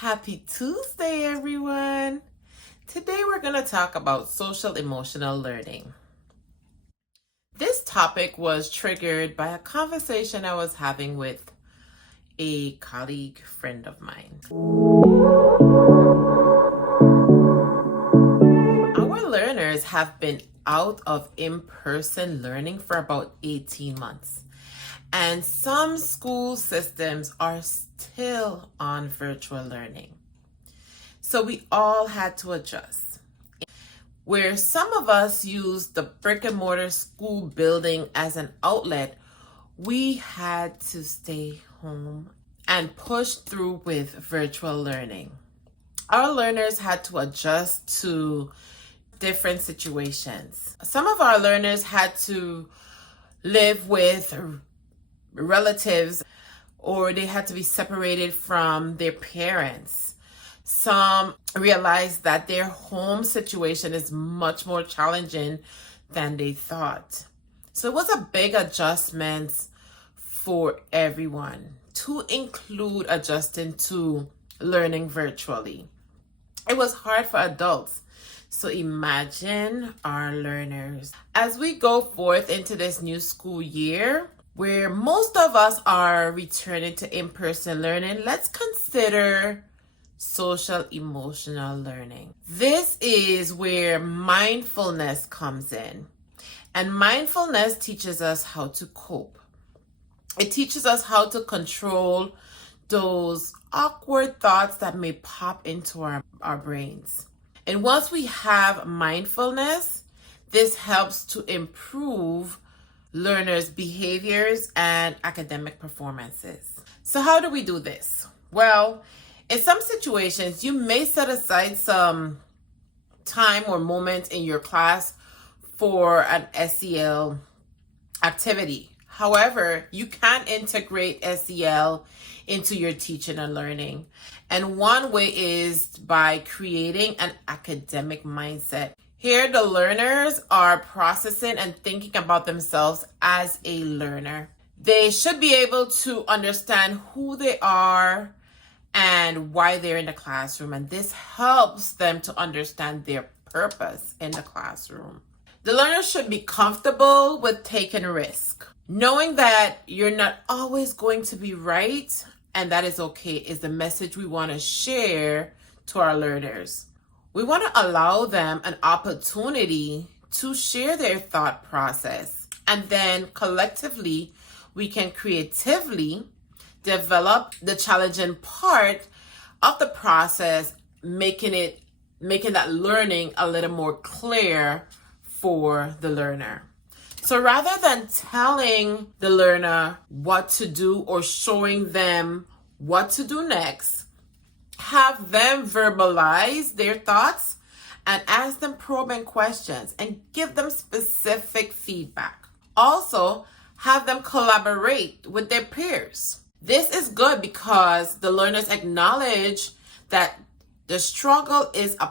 Happy Tuesday, everyone. Today we're going to talk about social emotional learning. This topic was triggered by a conversation I was having with a colleague friend of mine. Our learners have been out of in-person learning for about 18 months. And some school systems are still on virtual learning. So we all had to adjust. Where some of us used the brick and mortar school building as an outlet, we had to stay home and push through with virtual learning. Our learners had to adjust to different situations. Some of our learners had to live with relatives, or they had to be separated from their parents. Some realized that their home situation is much more challenging than they thought. So it was a big adjustment for everyone, to include adjusting to learning virtually. It was hard for adults. So imagine our learners. As we go forth into this new school year, where most of us are returning to in-person learning, let's consider social emotional learning. This is where mindfulness comes in. And mindfulness teaches us how to cope. It teaches us how to control those awkward thoughts that may pop into our brains. And once we have mindfulness, this helps to improve learners' behaviors and academic performances. So how do we do this? Well, in some situations, you may set aside some time or moments in your class for an SEL activity. However, you can integrate SEL into your teaching and learning. And one way is by creating an academic mindset. Here, the learners are processing and thinking about themselves as a learner. They should be able to understand who they are and why they're in the classroom. And this helps them to understand their purpose in the classroom. The learners should be comfortable with taking risk. Knowing that you're not always going to be right, and that is okay, is the message we want to share to our learners. We want to allow them an opportunity to share their thought process. And then collectively, we can creatively develop the challenging part of the process, making that learning a little more clear for the learner. So rather than telling the learner what to do or showing them what to do next, have them verbalize their thoughts and ask them probing questions and give them specific feedback. Also, have them collaborate with their peers. This is good because the learners acknowledge that the struggle is a